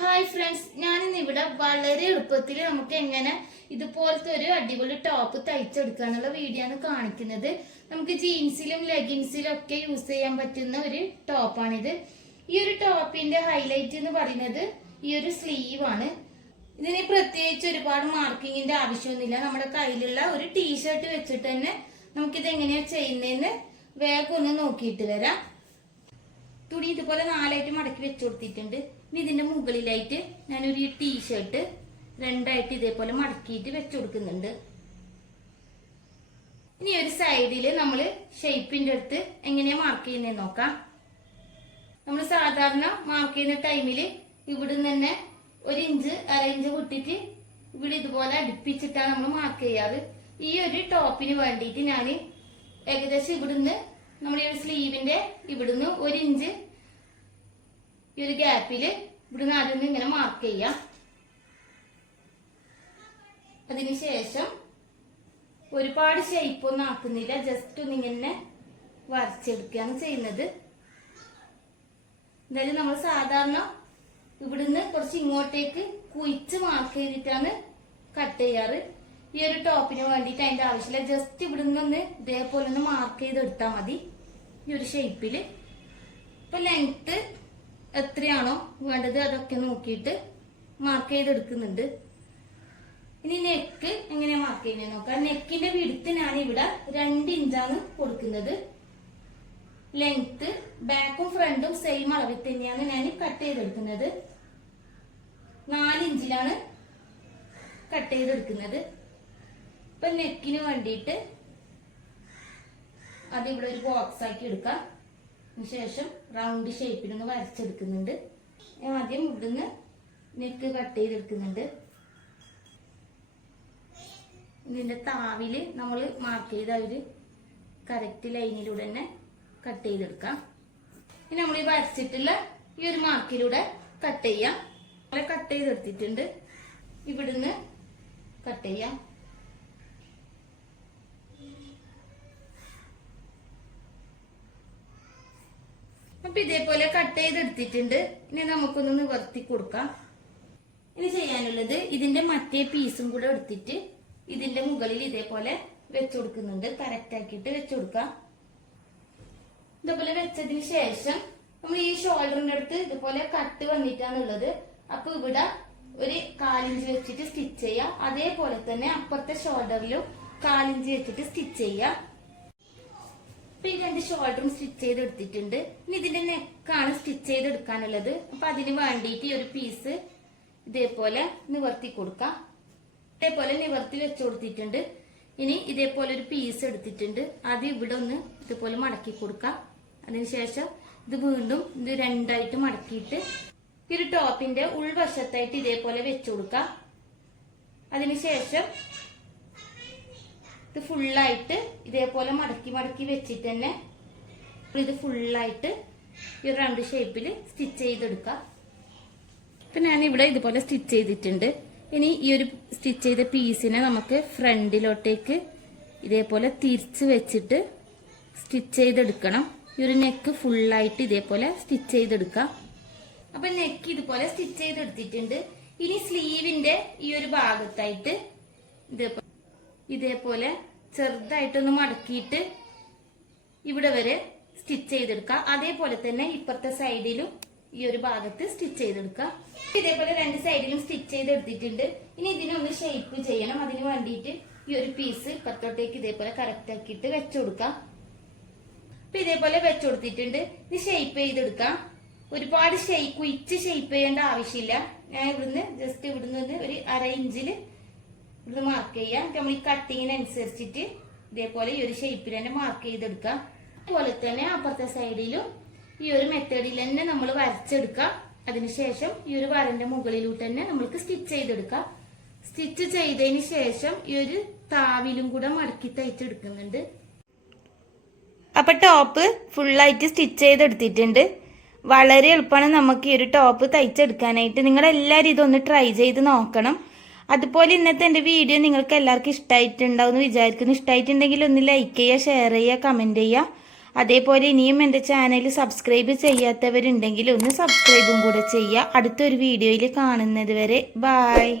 Hi friends, ഞാനിന്ന് ഇവിടെ വളരെ എളുപ്പത്തിൽ നമുക്ക് എങ്ങനെ ഇതുപോലത്തെ ഒരു അടിപൊളി ടോപ്പ് തയ്ച്ചെടുക്കാന്നുള്ള വീഡിയോ ആണ് കാണിക്കുന്നത്. നമുക്ക് ജീൻസിലും ലെഗിൻസിലും ഒക്കെ യൂസ് ചെയ്യാൻ പറ്റുന്ന ഒരു ടോപ്പാണിത്. ഈ ഒരു ടോപ്പിന്റെ ഹൈലൈറ്റ് എന്ന് പറയുന്നത് ഈ ഒരു സ്ലീവ് ആണ്. ഇതിന് പ്രത്യേകിച്ച് ഒരുപാട് മാർക്കിങ്ങിന്റെ ആവശ്യമൊന്നുമില്ല. നമ്മുടെ കയ്യിലുള്ള ഒരു ടീഷർട്ട് വെച്ചിട്ട് തന്നെ നമുക്കിത് എങ്ങനെയാ ചെയ്യുന്നതെന്ന് വേഗം ഒന്ന് നോക്കിയിട്ട് വരാം. തുണി ഇതുപോലെ 4 ആയിട്ട് മടക്കി വെച്ചു കൊടുത്തിട്ടുണ്ട്. ഇനി ഇതിന്റെ മുകളിലായിട്ട് ഞാനൊരു ടീഷർട്ട് 2 ആയിട്ട് ഇതേപോലെ മടക്കിയിട്ട് വെച്ചു കൊടുക്കുന്നുണ്ട്. ഇനി ഒരു സൈഡില് നമ്മള് ഷേപ്പിന്റെ അടുത്ത് എങ്ങനെയാ മാർക്ക് ചെയ്യുന്നതെന്ന് നോക്കാം. നമ്മൾ സാധാരണ മാർക്ക് ചെയ്യുന്ന ടൈമില് ഇവിടുന്ന് തന്നെ 1 ഇഞ്ച് 1/2 ഇഞ്ച് വിട്ടിട്ട് ഇവിടെ ഇതുപോലെ അടുപ്പിച്ചിട്ടാണ് നമ്മൾ മാർക്ക് ചെയ്യാറ്. ഈ ഒരു ടോപ്പിന് വേണ്ടിയിട്ട് ഞാൻ ഏകദേശം ഇവിടുന്ന് നമ്മുടെ ഈ സ്ലീവിന്റെ ഇവിടുന്ന് 1 ഇഞ്ച് ഈ ഒരു ഗ്യാപ്പില് ഇവിടുന്ന് ആദ്യം ഇങ്ങനെ മാർക്ക് ചെയ്യാം. അതിനുശേഷം ഒരുപാട് ഷേപ്പ് ഒന്നും ആക്കുന്നില്ല, ജസ്റ്റ് ഒന്ന് ഇങ്ങനെ വരച്ചെടുക്കുകയാണ് ചെയ്യുന്നത്. എന്തായാലും നമ്മൾ സാധാരണ ഇവിടുന്ന് കുറച്ച് ഇങ്ങോട്ടേക്ക് കുഴിച്ച് മാർക്ക് ചെയ്തിട്ടാണ് കട്ട് ചെയ്യാറ്. ഈ ഒരു ടോപ്പിന് വേണ്ടിയിട്ട് അതിന്റെ ആവശ്യമില്ല, ജസ്റ്റ് ഇവിടുന്ന് ഒന്ന് ഇതേപോലെ ഒന്ന് മാർക്ക് ചെയ്തെടുത്താൽ മതി. ഈ ഒരു ഷേപ്പില് ഇപ്പൊ ലെങ്ത് എത്രയാണോ വേണ്ടത് അതൊക്കെ നോക്കിയിട്ട് മാർക്ക് ചെയ്തെടുക്കുന്നുണ്ട്. ഇനി നെക്ക് എങ്ങനെയാ മാർക്ക് ചെയ്യുന്നത് നോക്കാം. നെക്കിന്റെ വിഡ്ത്ത് ഞാൻ ഇവിടെ 2 ഇഞ്ചാണ് കൊടുക്കുന്നത്. ലെങ്ത് ബാക്കും ഫ്രണ്ടും സെയിം അളവിൽ തന്നെയാണ് ഞാൻ കട്ട് ചെയ്തെടുക്കുന്നത്. 4 ഇഞ്ചിലാണ് കട്ട് ചെയ്തെടുക്കുന്നത്. ഇപ്പൊ നെക്കിന് വേണ്ടിയിട്ട് അത് ഇവിടെ ഒരു ബോക്സ് ആക്കി എടുക്കാം. ശേഷം റൗണ്ട് ഷേപ്പിലൊന്ന് വരച്ചെടുക്കുന്നുണ്ട്. ആദ്യം ഇവിടുന്ന് നെക്ക് കട്ട് ചെയ്തെടുക്കുന്നുണ്ട്. ഇതിന്റെ താവില് നമ്മൾ മാർക്ക് ചെയ്ത ഒരു കറക്റ്റ് ലൈനിലൂടെ തന്നെ കട്ട് ചെയ്തെടുക്കാം. ഇനി നമ്മൾ ഈ വരച്ചിട്ടുള്ള ഈ ഒരു മാർക്കിലൂടെ കട്ട് ചെയ്യാം. കട്ട് ചെയ്തെടുത്തിട്ടുണ്ട്. ഇവിടുന്ന് കട്ട് ചെയ്യാം. അപ്പൊ ഇതേപോലെ കട്ട് ചെയ്തെടുത്തിട്ടുണ്ട്. ഇനി നമുക്കൊന്ന് നിവർത്തി കൊടുക്കാം. ഇനി ചെയ്യാനുള്ളത് ഇതിന്റെ മറ്റേ പീസും കൂടെ എടുത്തിട്ട് ഇതിന്റെ മുകളിൽ ഇതേപോലെ വെച്ചു കൊടുക്കുന്നുണ്ട്. കറക്റ്റ് ആക്കിയിട്ട് വെച്ചു കൊടുക്കാം. ഇതേപോലെ വെച്ചതിന് ശേഷം നമ്മൾ ഈ ഷോൾഡറിന്റെ അടുത്ത് ഇതുപോലെ കട്ട് വന്നിട്ടാണുള്ളത്. അപ്പൊ ഇവിടെ ഒരു 1/4 ഇഞ്ച് വെച്ചിട്ട് സ്റ്റിച്ച് ചെയ്യാം. അതേപോലെ തന്നെ അപ്പുറത്തെ ഷോൾഡറിലും 1/4 ഇഞ്ച് വെച്ചിട്ട് സ്റ്റിച്ച് ചെയ്യാം. അപ്പൊ ഈ 2 ഷോൾഡറും സ്റ്റിച്ച് ചെയ്തെടുത്തിട്ടുണ്ട്. ഇനി ഇതിന്റെ നെക്കാണ് സ്റ്റിച്ച് ചെയ്തെടുക്കാനുള്ളത്. അപ്പൊ അതിന് വേണ്ടിയിട്ട് ഈ ഒരു പീസ് ഇതേപോലെ നിവർത്തി കൊടുക്കാം. ഇതേപോലെ നിവർത്തി വെച്ചു കൊടുത്തിട്ടുണ്ട്. ഇനി ഇതേപോലെ ഒരു പീസ് എടുത്തിട്ടുണ്ട്. അത് ഇവിടെ ഒന്ന് ഇതേപോലെ മടക്കി കൊടുക്കാം. അതിനുശേഷം ഇത് വീണ്ടും ഇത് 2 ആയിട്ട് മടക്കിയിട്ട് ഈ ഒരു ടോപ്പിന്റെ ഉൾവശത്തായിട്ട് ഇതേപോലെ വെച്ചു കൊടുക്കാം. അതിനുശേഷം ഇത് ഫുള്ളായിട്ട് ഇതേപോലെ മടക്കി മടക്കി വെച്ചിട്ട് തന്നെ ഇത് ഫുള്ളായിട്ട് ഈ റൗണ്ട് ഷേപ്പിൽ സ്റ്റിച്ച് ചെയ്തെടുക്കാം. ഇപ്പൊ ഞാൻ ഇവിടെ ഇതുപോലെ സ്റ്റിച്ച് ചെയ്തിട്ടുണ്ട്. ഇനി ഈ ഒരു സ്റ്റിച്ച് ചെയ്ത പീസിനെ നമുക്ക് ഫ്രണ്ടിലോട്ടേക്ക് ഇതേപോലെ തിരിച്ച് വെച്ചിട്ട് സ്റ്റിച്ച് ചെയ്തെടുക്കണം. ഈ ഒരു നെക്ക് ഫുള്ളായിട്ട് ഇതേപോലെ സ്റ്റിച്ച് ചെയ്തെടുക്കാം. അപ്പൊ നെക്ക് ഇതുപോലെ സ്റ്റിച്ച് ചെയ്തെടുത്തിട്ടുണ്ട്. ഇനി സ്ലീവിന്റെ ഈ ഒരു ഭാഗത്തായിട്ട് ഇതേപോലെ ചെറുതായിട്ടൊന്ന് മടക്കിയിട്ട് ഇവിടെ വരെ സ്റ്റിച്ച് ചെയ്തെടുക്കാം. അതേപോലെ തന്നെ ഇപ്പുറത്തെ സൈഡിലും ഈ ഒരു ഭാഗത്ത് സ്റ്റിച്ച് ചെയ്തെടുക്കാം. ഇതേപോലെ 2 സൈഡിലും സ്റ്റിച്ച് ചെയ്തെടുത്തിട്ടുണ്ട്. ഇനി ഇതിനൊന്ന് ഷേപ്പ് ചെയ്യണം. അതിന് വേണ്ടിയിട്ട് ഈ ഒരു പീസ് ഇപ്പുറത്തോട്ടേക്ക് ഇതേപോലെ കറക്റ്റ് ആക്കിയിട്ട് വെച്ചുകൊടുക്കാം. അപ്പൊ ഇതേപോലെ വെച്ചുകൊടുത്തിട്ടുണ്ട്. ഇത് ഷേപ്പ് ചെയ്തെടുക്കാം. ഒരുപാട് കുയിച്ച് ഷേപ്പ് ചെയ്യേണ്ട ആവശ്യമില്ല. ഞാൻ ഇവിടുന്ന് ജസ്റ്റ് ഇവിടുന്ന് ഒരു 1/2 ഇഞ്ചില് ഇത് മാർക്ക് ചെയ്യാം. നമ്മൾ ഈ കട്ടിങ്ങിനനുസരിച്ചിട്ട് ഇതേപോലെ ഈ ഒരു ഷേപ്പിൽ തന്നെ മാർക്ക് ചെയ്തെടുക്കാം. അതുപോലെ തന്നെ അപ്പുറത്തെ സൈഡിലും ഈ ഒരു മെത്തേഡിൽ തന്നെ നമ്മൾ വരച്ചെടുക്കാം. അതിനുശേഷം ഈ ഒരു വരന്റെ മുകളിലൂടെ തന്നെ നമ്മൾക്ക് സ്റ്റിച്ച് ചെയ്തെടുക്കാം. സ്റ്റിച്ച് ചെയ്തതിന് ശേഷം ഈ ഒരു താവിലും കൂടെ മടക്കി തയ്ച്ചെടുക്കുന്നുണ്ട്. അപ്പൊ ടോപ്പ് ഫുള്ളായിട്ട് സ്റ്റിച്ച് ചെയ്തെടുത്തിട്ടുണ്ട്. വളരെ എളുപ്പമാണ് നമുക്ക് ഈ ഒരു ടോപ്പ് തയ്ച്ചെടുക്കാനായിട്ട്. നിങ്ങളെല്ലാവരും ഇതൊന്ന് ട്രൈ ചെയ്ത് നോക്കണം. അതുപോലെ ഇന്നത്തെ എൻ്റെ വീഡിയോ നിങ്ങൾക്ക് എല്ലാവർക്കും ഇഷ്ടമായിട്ടുണ്ടാവും എന്ന് വിചാരിക്കുന്നു. ഇഷ്ടമായിട്ടുണ്ടെങ്കിൽ ഒന്ന് ലൈക്ക് ചെയ്യുക, ഷെയർ ചെയ്യുക, കമൻറ്റ് ചെയ്യുക. അതേപോലെ ഇനിയും എൻ്റെ ചാനൽ സബ്സ്ക്രൈബ് ചെയ്യാത്തവരുണ്ടെങ്കിൽ ഒന്ന് സബ്സ്ക്രൈബും കൂടെ ചെയ്യുക. അടുത്തൊരു വീഡിയോയിൽ കാണുന്നത് വരെ ബായ്.